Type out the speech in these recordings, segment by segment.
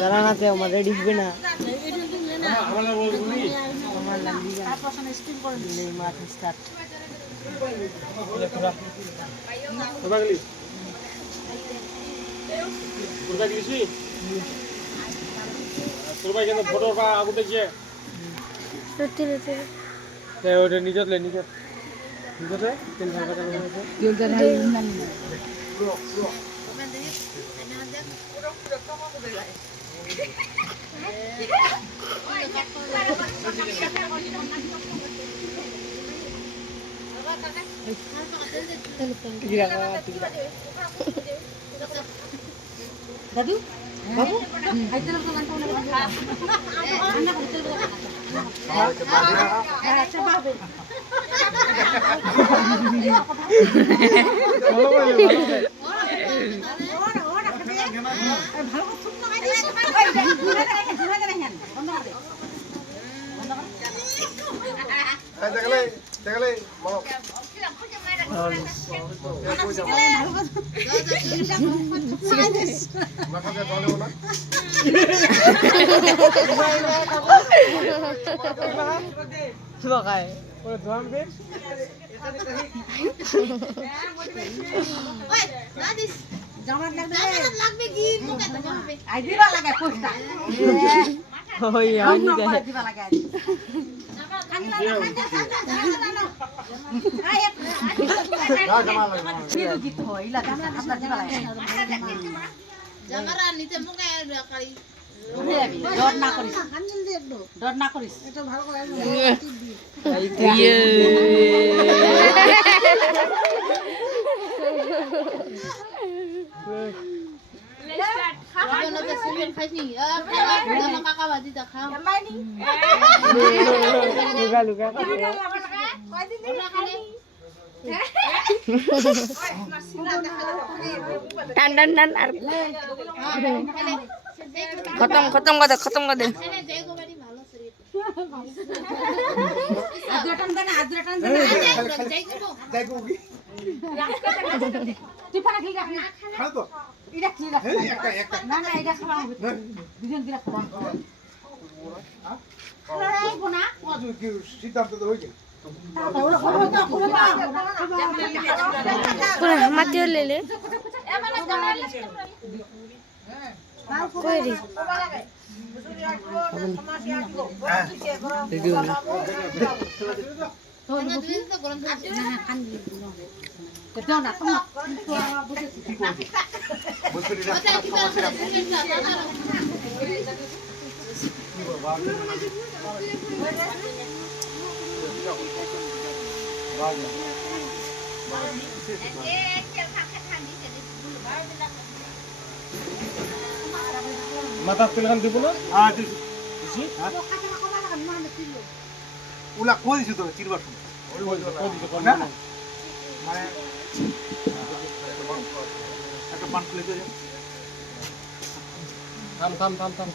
দাঁড়ানাতে আমার রেডি হবে না মাথা স্টার্ট ফটো আগু দেখছে ওটা নিজলে নিজে নিজে তেল দাদু বাবু লাগবে কি মুখে তো লাগবে আই দিবা লাগে পয়সা ওই আনি দে দিবা লাগে জামারা নিতে মুখে রাখাই ডর না করিস ডর না করিস এটা ভালো করে টান টান টান আর খতম খতম করে দে খতম করে দে সিদ্ধান্ত তো হয়ে মাটিও লেলে কইরি মাথা তেলখান দিব না ওলা কই দিছো তো চিরবার না মানে একটা পান প্লেট হয়ে যাবে থাম থাম থাম থাম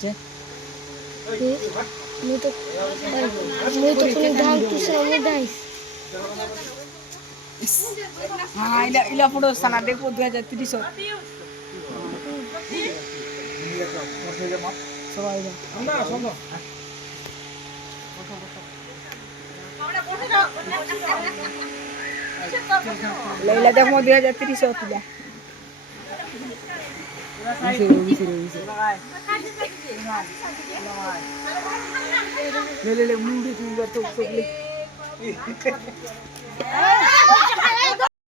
মুই তো কোন ধান তুসে আমি দাইস হ্যাঁ ইলা ফটো সানা দেখো 2030 সবাই না শোনো লাইলা দেখো 2030 হতিলা ले मुंडी चुंगा तो